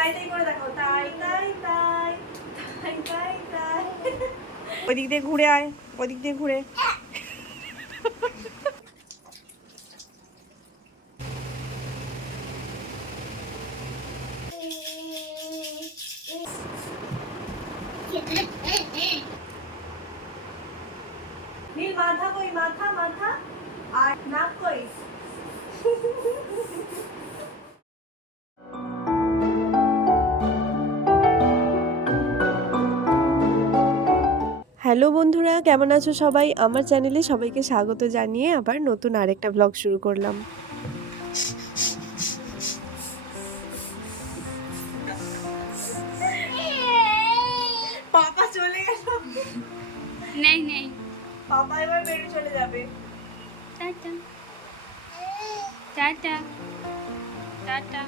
তাই তাই দেখো তাই তাই তাই তাই তাই তাই। ওইদিক দিয়ে ঘুরে আয়, ওইদিক দিয়ে ঘুরে। হ্যালো বন্ধুরা কেমন আছো সবাই? আমার চ্যানেলে সবাইকে স্বাগত জানিয়ে আবার নতুন আরেকটা ব্লগ শুরু করলাম। পাপা চলে গেল। নেই নেই। পাপা এবার বেরিয়ে চলে যাবে। টাটা। টাটা। টাটা।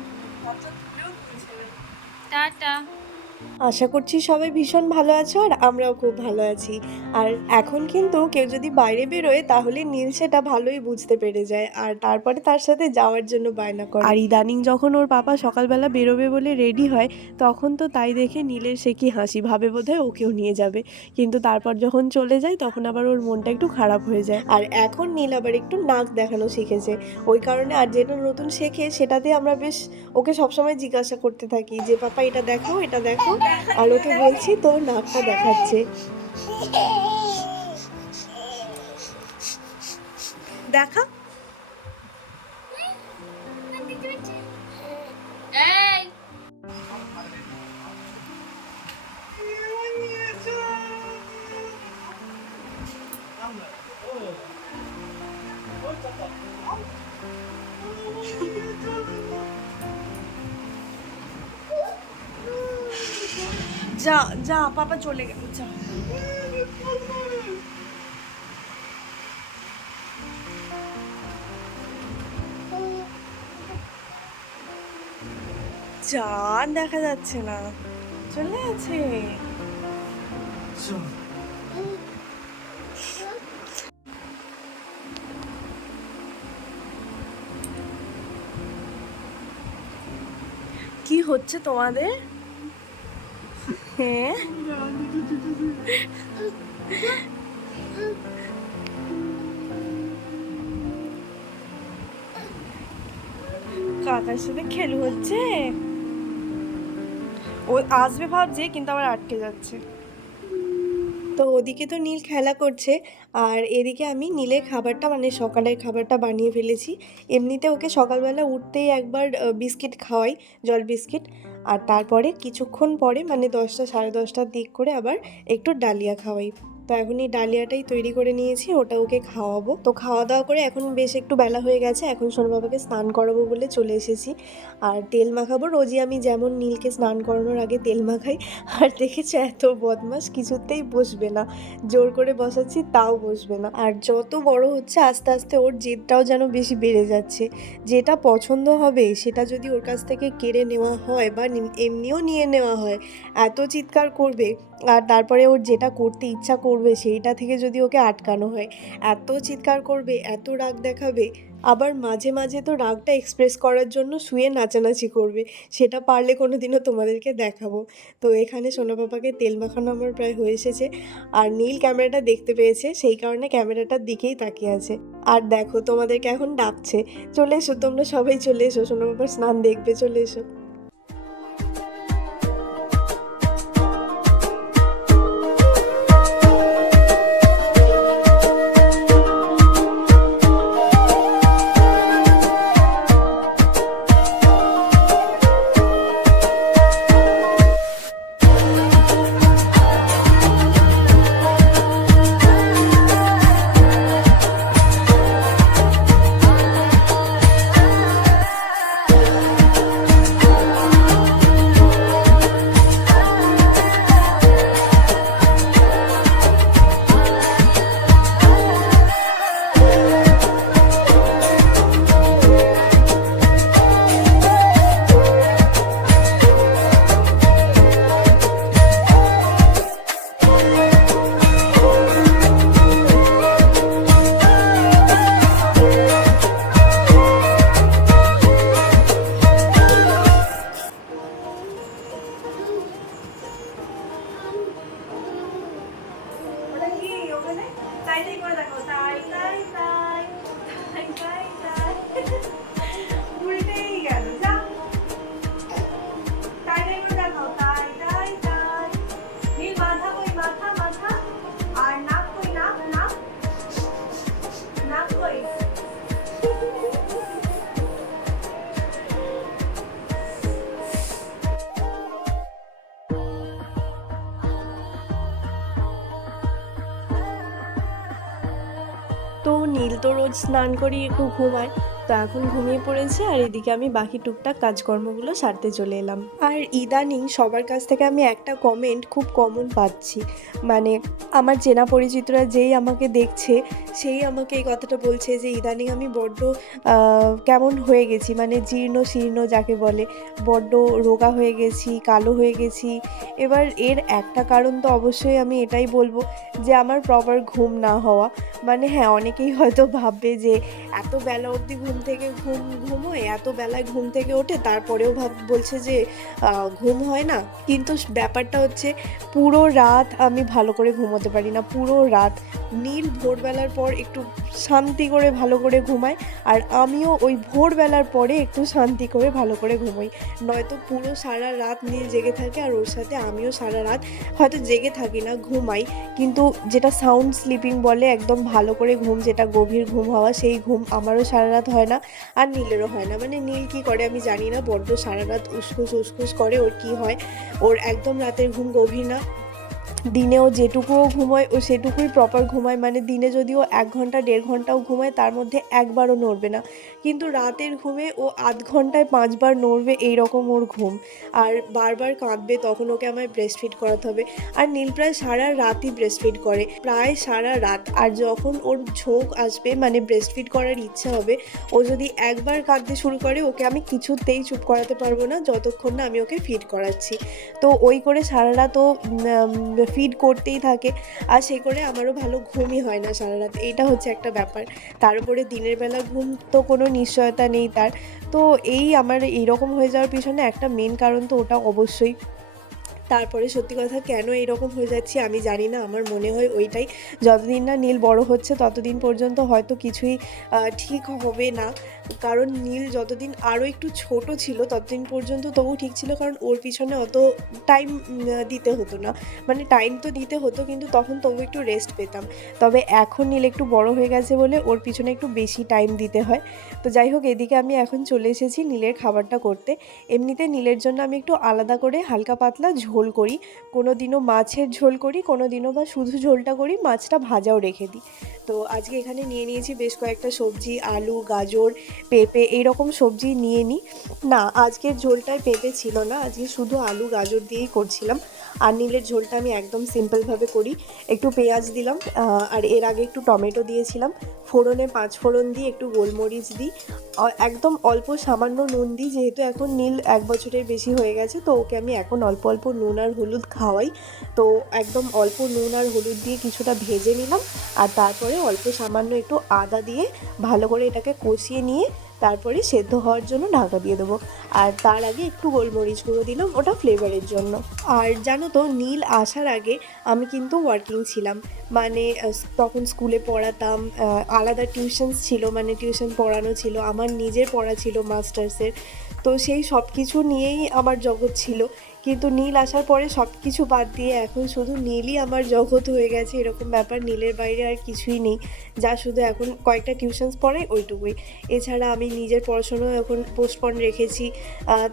টাটা। আশা করছি সবাই ভীষণ ভালো আছো আর আমরাও খুব ভালো আছি। আর এখন কিন্তু কেউ যদি বাইরে বেরোয় তাহলে নীল সেটা ভালোই বুঝতে পেরে যায়। আর তারপরে তার সাথে যাওয়ার জন্য বায়না করে। আর ইদানিং যখন ওর পাপা সকালবেলা বেরোবে বলে রেডি হয় তখন তো তাই দেখে নীলের সে কি হাসি ভাবে বোধহয় ওকেও নিয়ে যাবে। কিন্তু তারপর যখন চলে যায় তখন আবার ওর মনটা একটু খারাপ হয়ে যায়। আর এখন নীল আবার একটু নাক দেখানো শিখেছে। ওই কারণে আর যেটা নতুন শেখে সেটাতে আমরা বেশ ওকে সবসময় জিজ্ঞাসা করতে থাকি যে পাপা এটা দেখো এটা দেখো আর ওকে বলছি তোর নাকটা দেখাচ্ছে। দেখা যা যা পাপা চলে গেল যা। যা দেখা যাচ্ছে না। চলে আছে কি হচ্ছে তোমাদের? হ্যাঁ কাকার সাথে খেলু হচ্ছে। ও আসবে ভাবছে, কিন্তু আবার আটকে যাচ্ছে। তো ওদিকে তো নীল খেলা করছে, আর এদিকে আমি নীলের খাবারটা মানে সকালের খাবারটা বানিয়ে ফেলেছি। এমনিতে ওকে সকালবেলা উঠতেই একবার বিস্কিট খাওয়াই, জল বিস্কিট। আর তারপরে কিছুক্ষণ পরে মানে দশটা সাড়ে দশটার দিক করে আবার একটু ডালিয়া খাওয়াই। তো এখন এই ডালিয়াটাই তৈরি করে নিয়েছি, ওটা ওকে খাওয়াবো। তো খাওয়া দাওয়া করে এখন বেশ একটু বেলা হয়ে গেছে, এখন সোন বাবাকে স্নান করাবো বলে চলে এসেছি। আর তেল মাখাবো, রোজই আমি যেমন নীলকে স্নান করানোর আগে তেল মাখাই, আর দেখেছি এত বদমাস কিছুতেই বসবে না। জোর করে বসাচ্ছি, তাও বসবে না। আর যত বড় হচ্ছে, আস্তে আস্তে ওর জেদটাও যেন বেশি বেড়ে যাচ্ছে। যেটা পছন্দ হবে, সেটা যদি ওর কাছ থেকে কেড়ে নেওয়া হয়, বা এমনিও নিয়ে নেওয়া হয়, এত চিৎকার করবে আর তারপরে ওর যেটা করতে ইচ্ছা করবে সেইটা থেকে যদি ওকে আটকানো হয়, এত চিৎকার করবে, এত রাগ দেখাবে, আবার মাঝে মাঝে তো রাগটা এক্সপ্রেস করার জন্য শুয়ে নাচানাচি করবে, সেটা পারলে কোনো দিনও তোমাদেরকে দেখাবো। তো এখানে সোনা পাপাকে তেল মাখানো আমার প্রায় হয়ে এসেছে, আর নীল ক্যামেরাটা দেখতে পেয়েছে, সেই কারণে ক্যামেরাটার দিকেই তাকিয়ে আছে। আর দেখো তোমাদেরকে এখন ডাকছে, চলে এসো, তোমরা সবাই চলে এসো, সোনা পাপার স্নান দেখবে, চলে এসো। তাই তাই করে তাই তাই তাই তাই তাই নীল তো রোজ স্নান করি একটু ঘুমায়। তো এখন ঘুমিয়ে পড়েছে আর এদিকে আমি বাকি টুকটাক কাজকর্মগুলো সারতে চলে এলাম। আর ইদানিং সবার কাছ থেকে আমি একটা কমেন্ট খুব কমন পাচ্ছি। মানে আমার চেনা পরিচিতরা যেই আমাকে দেখছে, সেই আমাকে এই কথাটা বলছে যে, ইদানিং আমি বড্ড কেমন হয়ে গেছি? মানে জীর্ণ শীর্ণ যাকে বলে। বড্ড রোগা হয়ে গেছি, কালো হয়ে গেছি। এবার এর একটা কারণ তো অবশ্যই আমি এটাই বলব যে, আমার প্রপার ঘুম না হওয়া। মানে হ্যাঁ অনেকেই হয়তো ভাববে যে, এত বেলা অবধি ঘুম থেকে ঘুম, ঘুমোয়, এত বেলায় ঘুম থেকে ওঠে, তারপরেও ভাব, বলছে যে ঘুম হয় না। কিন্তু ব্যাপারটা হচ্ছে পুরো রাত আমি ভালো করে ঘুমোতে পারি না। পুরো রাত নীল ভোরবেলার পর একটু শান্তি করে ভালো করে ঘুমায় আর আমিও ওই ভোরবেলার পরে একটু শান্তি করে ভালো করে ঘুমোই। নয়তো পুরো সারা রাত নীল জেগে থাকে, আর ওর সাথে আমিও সারা রাত হয়তো জেগে থাকি না, ঘুমাই। কিন্তু যেটা সাউন্ড স্লিপিং বলে, একদম ভালো করে ঘুম, যেটা গভীর ঘুম হওয়া, সেই ঘুম আমারও সারা রাত হয় না, আর নীলেরও হয় না। মানে নীল কি করে আমি জানি না, বড্ড সারা রাত উসকুস উসকুস করে ওর কি হয়। ওর একদম রাতের ঘুম গভীর না। দিনেও যেটুকুও ঘুমোয় ও সেটুকুই প্রপার ঘুমায় মানে দিনে যদিও এক ঘণ্টা, দেড় ঘন্টাও ঘুমায়, তার মধ্যে একবারও নড়বে না। কিন্তু রাতের ঘুমে ও আধ ঘন্টায় পাঁচবার নড়বে এই রকম ওর ঘুম। আর বারবার কাঁদবে তখন ওকে আমায় ব্রেস্ট ফিড করাতে হবে। আর নীল প্রায় সারা রাতই ব্রেস্ট ফিড করে। প্রায় সারা রাত। আর যখন ওর ঝোঁক আসবে মানে ব্রেস্ট ফিড করার ইচ্ছা হবে, ও যদি একবার কাঁদতে শুরু করে, ওকে আমি কিছুতেই চুপ করাতে পারব না, যতক্ষণ না আমি ওকে ফিড করাচ্ছি। তো ওই করে সারা রাত ও ফিড করতেই থাকে। আর সে করে আমারও ভালো ঘুমই হয় না সারা রাত এইটা হচ্ছে একটা ব্যাপার। তার উপরে দিনের বেলা ঘুম তো কোনো নিশ্চয়তা নেই তার। তো এই আমার এইরকম হয়ে যাওয়ার পিছনে একটা মেন কারণ তো ওটা অবশ্যই। তারপরে সত্যি কথা কেন এরকম হয়ে যাচ্ছি আমি জানি না। আমার মনে হয় ওইটাই। যতদিন না নীল বড় হচ্ছে, ততদিন পর্যন্ত হয়তো কিছুই ঠিক হবে না। কারণ নীল যতদিন আরও একটু ছোট ছিল, ততদিন পর্যন্ত তবু ঠিক ছিল, কারণ ওর পিছনে অত টাইম দিতে হতো না। মানে টাইম তো দিতে হতো, কিন্তু তখন তবু একটু রেস্ট পেতাম। তবে এখন নীল একটু বড় হয়ে গেছে বলে ওর পিছনে একটু বেশি টাইম দিতে হয়। তো যাই হোক, এদিকে আমি এখন চলে এসেছি নীলের খাবারটা করতে। এমনিতে নীলের জন্য আমি একটু আলাদা করে হালকা পাতলা ঝোল করি। কোনো দিনও মাছের ঝোল করি কোনো দিনও বা শুধু ঝোলটা করি, মাছটা ভাজাও রেখে দিই। তো আজকে এখানে নিয়ে নিয়েছি বেশ কয়েকটা সবজি, আলু, গাজর পেঁপে এইরকম সবজি নিয়ে নিই না, আজকের ঝোলটায় পেঁপে ছিল না, আজকে শুধু আলু গাজর দিয়েই করছিলাম। আর নীলের ঝোলটা আমি একদম সিম্পলভাবে করি। একটু পেঁয়াজ দিলাম আর এর আগে একটু টমেটো দিয়েছিলাম। ফোড়নে পাঁচ ফোড়ন দিই, একটু গোলমরিচ দিই। একদম অল্প সামান্য নুন দিই, যেহেতু এখন নীল এক বছরের বেশি হয়ে গেছে, তো ওকে আমি এখন অল্প অল্প নুন আর হলুদ খাওয়াই। তো একদম অল্প নুন আর হলুদ দিয়ে কিছুটা ভেজে নিলাম, আর তারপরে অল্প সামান্য একটু আদা দিয়ে ভালো করে এটাকে কষিয়ে নিয়ে তারপরে সেদ্ধ হওয়ার জন্য ঢাকা দিয়ে দেবো। আর তার আগে একটু গোলমরিচ গুঁড়ো দিলাম ওটা ফ্লেভারের জন্য। আর জানো তো, নীল আসার আগে আমি কিন্তু ওয়ার্কিং ছিলাম। মানে তখন স্কুলে পড়াতাম আলাদা টিউশনস ছিল মানে টিউশন পড়ানো ছিল, আমার নিজের পড়া ছিল মাস্টার্সের তো সেই সব কিছু নিয়েই আমার জগৎ ছিল। কিন্তু নীল আসার পরে সব কিছু বাদ দিয়ে এখন শুধু নীলই আমার জগৎ হয়ে গেছে, এরকম ব্যাপার নীলের বাইরে আর কিছুই নেই। যা শুধু এখন কয়েকটা টিউশনস পড়াই ওইটুকুই। এছাড়া আমি নিজের পড়াশোনা এখন পোস্টপন রেখেছি।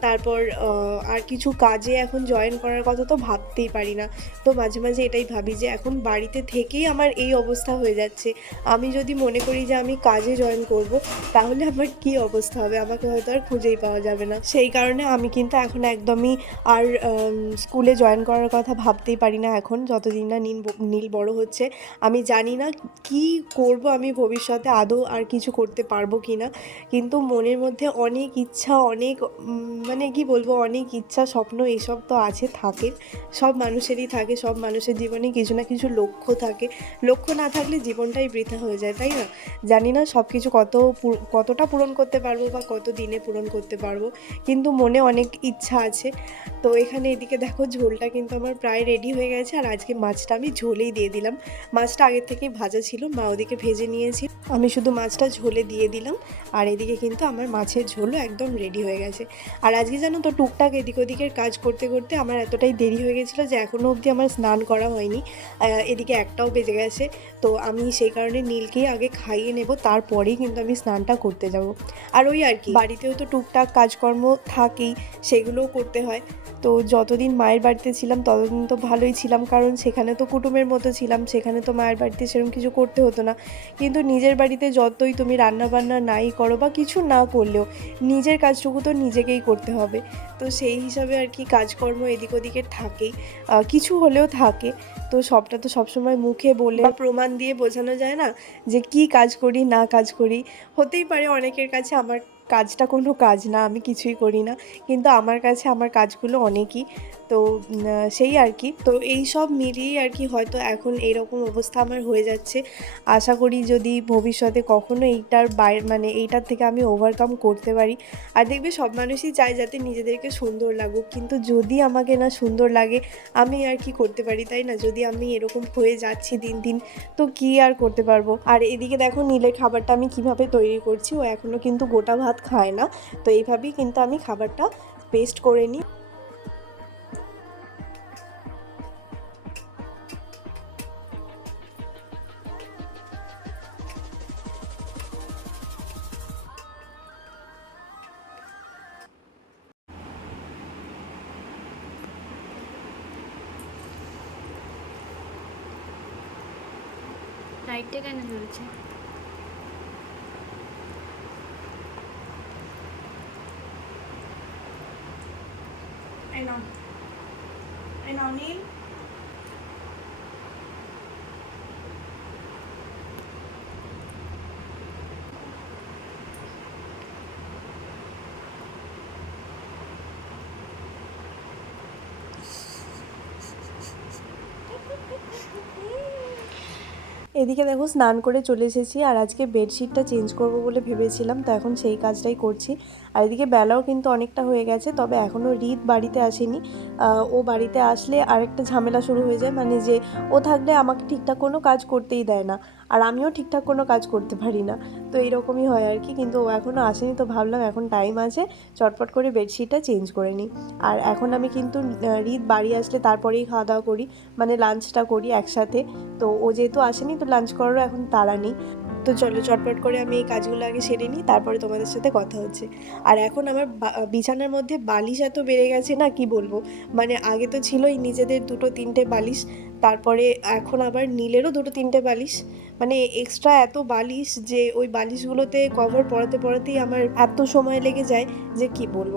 তারপর আর কিছু কাজে এখন জয়েন করার কথা তো ভাবতেই পারি না। তো মাঝে মাঝে এটাই ভাবি যে এখন বাড়িতে থেকেই আমার এই অবস্থা হয়ে যাচ্ছে। আমি যদি মনে করি যে আমি কাজে জয়েন করব, তাহলে আমার কি অবস্থা হবে? আমাকে হয়তো আর খুঁজেই পাওয়া যাবে না। সেই কারণে আমি কিন্তু এখন একদমই আর স্কুলে জয়েন করার কথা ভাবতেই পারি না এখন, যতদিন না নীল নীল বড় হচ্ছে। আমি জানি না কি করব, আমি ভবিষ্যতে আদৌ আর কিছু করতে পারব কি না। কিন্তু মনের মধ্যে অনেক ইচ্ছা, অনেক মানে কি বলব, অনেক ইচ্ছা, স্বপ্ন এইসব তো আছে, থাকে। সব মানুষেরই থাকে, সব মানুষের জীবনে কিছু না কিছু লক্ষ্য থাকে। লক্ষ্য না থাকলে জীবনটাই বৃথা হয়ে যায়, তাই না? জানি না সব কিছু কত কতটা পূরণ করতে পারব বা কত দিনে পূরণ করতে পারব। কিন্তু মনে অনেক ইচ্ছা আছে। তো এখানে এদিকে দেখো ঝোলটা কিন্তু আমার প্রায় রেডি হয়ে গেছে, আর আজকে মাছটা আমি ঝোলেই দিয়ে দিলাম। মাছটা আগের থেকেই ভাজা ছিল, মা ওদিকে ভেজে নিয়েছি। আমি শুধু মাছটা ঝোলে দিয়ে দিলাম, আর এদিকে কিন্তু আমার মাছের ঝোলও একদম রেডি হয়ে গেছে। আর আজকে জানো তো টুকটাক এদিক ওদিকের কাজ করতে করতে আমার এতটাই দেরি হয়ে গেছিল যে এখনও অবধি আমার স্নান করা হয়নি। এদিকে একটাও বেজে গেছে, তো আমি সেই কারণে নীলকেই আগে খাইয়ে নেব, তারপরেই কিন্তু আমি স্নানটা করতে যাব। আর ওই আর কি, বাড়িতেও তো টুকটাক কাজকর্ম থাকেই, সেগুলোও করতে হয়। তো যতদিন মায়ের বাড়িতে ছিলাম, ততদিন তো ভালোই ছিলাম, কারণ সেখানে তো কুটুমের মতো ছিলাম, সেখানে তো মায়ের বাড়িতে সেরকম কিছু করতে হতো না। কিন্তু নিজের বাড়িতে যতই তুমি রান্না বান্না নাই করো বা কিছু না করলেও, নিজের কাজটুকু তো নিজেকেই করতে হবে। তো সেই হিসাবে আর কি কাজকর্ম এদিক ওদিকে থাকেই কিছু হলেও থাকে। তো সবটা তো সবসময় মুখে বলে প্রমাণ দিয়ে বোঝানো যায় না যে কি কাজ করি, না কাজ করি। হতেই পারে অনেকের কাছে আমার কাজটা কোনো কাজ না, আমি কিছুই করি না। কিন্তু আমার কাছে আমার কাজগুলো অনেকই। তো সেই আর কি। তো এই সব মিলিয়েই আর কি হয়তো এখন এরকম অবস্থা আমার হয়ে যাচ্ছে। আশা করি যদি ভবিষ্যতে কখনো এইটার বাইরে মানে এইটার থেকে আমি ওভারকাম করতে পারি। আর দেখবে সব মানুষই চায় যাতে নিজেদেরকে সুন্দর লাগুক। কিন্তু যদি আমাকে না সুন্দর লাগে, আমি আর কি করতে পারি, তাই না? যদি আমি এরকম হয়ে যাচ্ছি দিন দিন, তো কি আর করতে পারব? আর এদিকে দেখো, নীলের খাবারটা আমি কীভাবে তৈরি করছি, ও এখনও কিন্তু গোটা ভাত খায় না। তো এইভাবেই কিন্তু আমি খাবারটা পেস্ট করে নিই। লাইটটা কেন জ্বলছে এই নাও এই এদিকে দেখো, স্নান করে চলে এসেছি আর আজকে বেডশিটটা চেঞ্জ করব বলে ভেবেছিলাম, তো এখন সেই কাজটাই করছি। আর এদিকে বেলাও কিন্তু অনেকটা হয়ে গেছে, তবে এখনও রিত বাড়িতে আসেনি। ও বাড়িতে আসলে আরেকটা ঝামেলা শুরু হয়ে যায় মানে যে ও থাকলে আমাকে ঠিকঠাক কোনো কাজ করতেই দেয় না, আর আমিও ঠিকঠাক কোনো কাজ করতে পারি না। তো এইরকমই হয় আর কি, কিন্তু ও এখনও আসেনি তো ভাবলাম এখন টাইম আছে, চটপট করে বেডশিটটা চেঞ্জ করে নিই। আর এখন আমি কিন্তু রিত বাড়ি আসলে তারপরেই খাওয়া দাওয়া করি মানে লাঞ্চটা করি একসাথে। তো ও যেহেতু আসেনি তো লাঞ্চ করারও এখন তাড়া নেই। তো চলো, চটপট করে আমি এই কাজগুলো আগে সেরে নিই, তারপরে তোমাদের সাথে কথা হচ্ছে। আর এখন আমার বিছানার মধ্যে বালিশ এত বেড়ে গেছে না, কি বলব? মানে আগে তো ছিলই নিজেদের দুটো তিনটে বালিশ, তারপরে এখন আবার নীলেরও দুটো তিনটে বালিশ। মানে এক্সট্রা এত বালিশ যে ওই বালিশগুলোতে কভার পড়াতে পড়াতেই আমার এত সময় লেগে যায় যে কি বলব?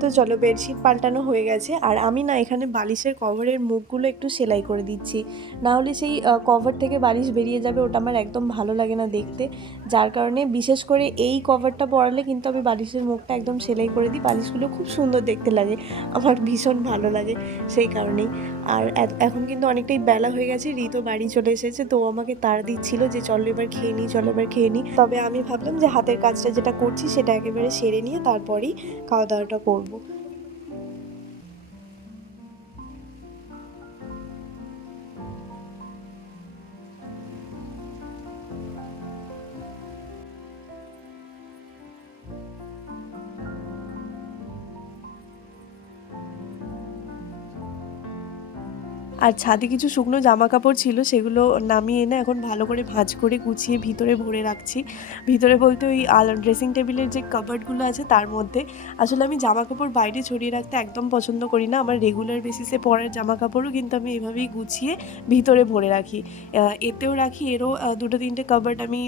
তো চলো বেডশিট পাল্টানো হয়ে গেছে। আর আমি না এখানে বালিশের কভারের মুখগুলো একটু সেলাই করে দিচ্ছি। না হলে সেই কভার থেকে বালিশ বেরিয়ে যাবে, ওটা আমার একদম ভালো লাগে না দেখতে। যার কারণে বিশেষ করে এই কভারটা পরালে কিন্তু আমি বালিশের মুখটা একদম সেলাই করে দিই। বালিশগুলো খুব সুন্দর দেখতে লাগে, আমার ভীষণ ভালো লাগে সেই কারণেই। আর এখন কিন্তু অনেকটাই বেলা হয়ে গেছে ঋতু বাড়ি চলে এসেছে, তো আমাকে তার দিচ্ছিল যে চলো এবার খেয়ে নিই চলো এবার খেয়ে নিই তবে আমি ভাবলাম যে হাতের কাজটা যেটা করছি, সেটা একেবারে সেরে নিয়ে তারপরেই খাওয়া দাওয়াটা করব। আর ছাদে কিছু শুকনো জামা কাপড় ছিল, সেগুলো নামিয়ে এনে এখন ভালো করে ভাঁজ করে গুছিয়ে ভিতরে ভরে রাখছি। ভিতরে বলতে ওই আল ড্রেসিং টেবিলের যে কাবার্ডগুলো আছে, তার মধ্যে। আসলে আমি জামা কাপড় বাইরে ছড়িয়ে রাখতে একদম পছন্দ করি না। আমার রেগুলার বেসিসে পরার জামা কাপড়ও কিন্তু আমি এভাবেই গুছিয়ে ভিতরে ভরে রাখি। এতেও রাখি, এরও দুটো তিনটে কাবার্ড আমি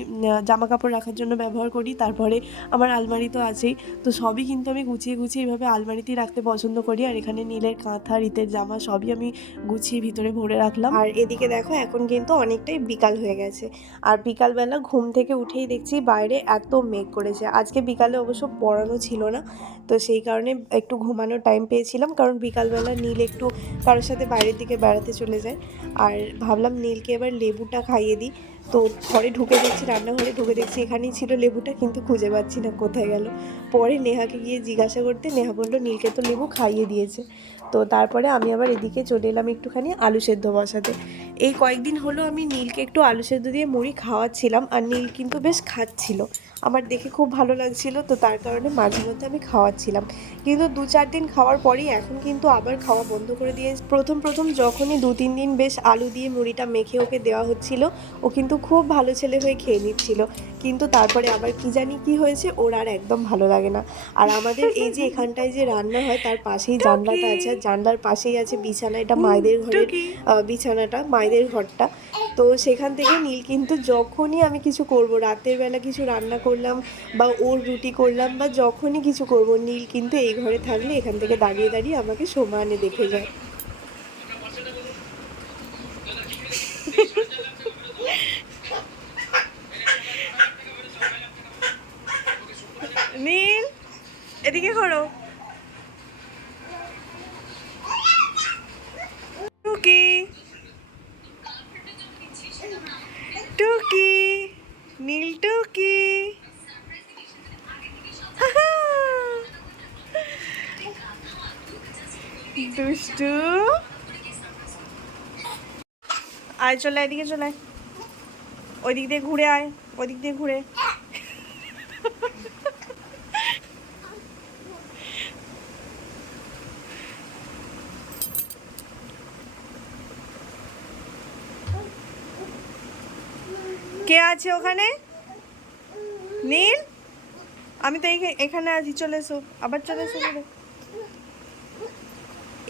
জামা কাপড় রাখার জন্য ব্যবহার করি। তারপরে আমার আলমারি তো আছেই। তো সবই কিন্তু আমি গুছিয়ে গুছিয়ে এভাবে আলমারিতেই রাখতে পছন্দ করি। আর এখানে নীলের কাঁথা, রীতের জামা সবই আমি গুছিয়ে ভিতরে ভরে রাখলাম। আর এদিকে দেখো, এখন কিন্তু অনেকটাই বিকাল হয়ে গেছে। আর বিকালবেলা ঘুম থেকে উঠেই দেখছি বাইরে এত মেঘ করেছে। আজকে বিকালে অবশ্য পড়ানো ছিল না, তো সেই কারণে একটু ঘুমানোর টাইম পেয়েছিলাম। কারণ বিকালবেলা নীল একটু কারোর সাথে বাইরের দিকে বেড়াতে চলে যায়। আর ভাবলাম নীলকে এবার লেবুটা খাইয়ে দিই। তো ঘরে ঢুকে দেখছি, রান্নাঘরে ঢুকে দেখছি, এখানেই ছিল লেবুটা, কিন্তু খুঁজে পাচ্ছি না কোথায় গেল। পরে নেহাকে গিয়ে জিজ্ঞাসা করতে, নেহা বলল, নীলকে তো লেবু খাইয়ে দিয়েছে। তো তারপরে আমি আবার এদিকে চলে এলাম একটুখানি আলু সেদ্ধ বসাতে। এই কয়েকদিন হলো আমি নীলকে একটু আলু সেদ্ধ দিয়ে মুড়ি খাওয়াচ্ছিলাম আর নীল কিন্তু বেশ খাচ্ছিল। আমার দেখে খুব ভালো লাগছিল তো তার কারণে মাঝে মধ্যে আমি খাওয়াচ্ছিলাম। কিন্তু দু চার দিন খাওয়ার পরেই এখন কিন্তু আবার খাওয়া বন্ধ করে দিয়ে প্রথম প্রথম যখনই দু তিন দিন বেশ আলু দিয়ে মুড়িটা মেখে ওকে দেওয়া হচ্ছিল, ও কিন্তু খুব ভালো ছেলে হয়ে খেয়ে নিচ্ছিল। কিন্তু তারপরে আবার কি জানি কি হয়েছে, ওর আর একদম ভালো লাগে না। আর আমাদের এই যে এখানটায় যে রান্না হয়, তার পাশেই জানলাটা আছে জানলার পাশেই আছে বিছানা এটা মায়েদের ঘরের বিছানাটা মায়েদের ঘরটা। তো সেখান থেকে নীল কিন্তু যখনই আমি কিছু করব রাতের বেলা কিছু রান্না করলাম বা ওর রুটি করলাম বা যখনই কিছু করব নীল কিন্তু এই ঘরে থাকলে এখান থেকে দাঁড়িয়ে দাঁড়িয়ে আমাকে সমানে দেখে যায় নীল এদিকে করো টুকি টুকি নীল টুকি দুষ্টু। আয়, চলে এদিকে চলে আয়। ওই দিক দিয়ে ঘুরে আয় ওই দিয়ে ঘুরে। কে আছে ওখানে? নীল? আমি তো এখানে আছি, চলে এসো। আবার চলে এসো।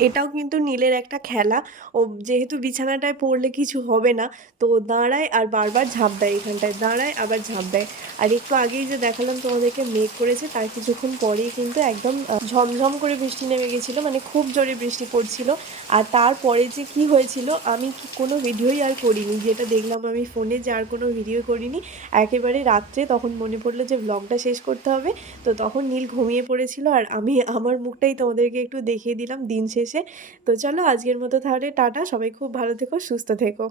এটাও কিন্তু নীলের একটা খেলা। ও যেহেতু বিছানাটায় পড়লে কিছু হবে না, তো দাঁড়ায় আর বারবার ঝাঁপ দেয় এখানটায়, দাঁড়ায় আবার ঝাঁপ দেয়। আর একটু আগেই যে দেখালাম তোমাদেরকে মেঘ করেছে, তার কিছুক্ষণ পরেই কিন্তু একদম ঝমঝম করে বৃষ্টি নেমে গেছিল মানে খুব জোরে বৃষ্টি পড়ছিল। আর তারপরে যে কি হয়েছিল, আমি কোনো ভিডিওই আর করিনি, যেটা দেখলাম আমি ফোনে যে আর কোনো ভিডিও করিনি। একেবারে রাত্রে তখন মনে পড়ল যে ব্লগটা শেষ করতে হবে, তো তখন নীল ঘুমিয়ে পড়েছিল। আর আমি আমার মুখটাই তোমাদেরকে একটু দেখিয়ে দিলাম, দিন তো চলো আজকের মতো তাহলে টাটা সবাই খুব ভালো থেকো সুস্থ থেকো।